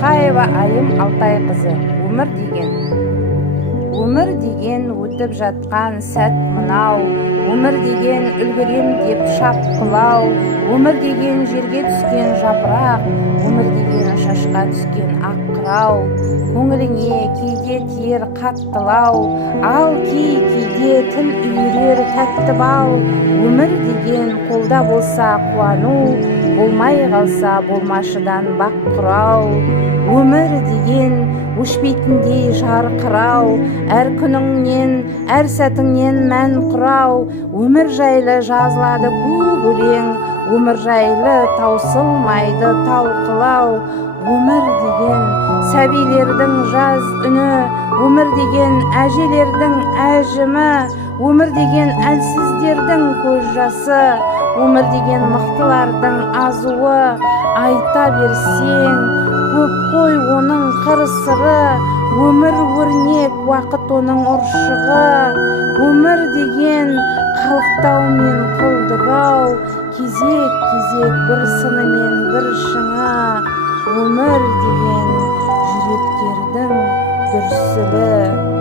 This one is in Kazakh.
Тақаева Айым Алтайқызы. Өмір деген өтіп жатқан сәт мынау, өмір деген үлгерем деп шапқылау, өмір деген жерге түскен жапырақ, өмір деген шашқа түскен ақ қырау, көңіліңе кейде тиер қаттылау, ал кейде тіл үйірер тәтті бал. Өмір деген қолда болса қуану, болмай қалса болмашыдан бақ құрау. Өмір деген өшпейтіндей жарқырау, әр күніңнен, әр сәтіңнен мән құрау. Өмір жайлы жазылады көп өлең, өмір жайлы таусылмайды талқылау. Өмір деген сәбилердің жаз үні, өмір деген әжелердің әжімі, өмір деген әлсіздердің көз жасы, өмір деген мықтылардың азуы. Айта берсең көп қой оның қыр-сыры, өмір өрнек, уақыт оның ұршығы. Өмір деген қалықтау мен құлдырау, кезек бір сыны мен бір шыңы. Өмір деген жүректердің дүрсілі.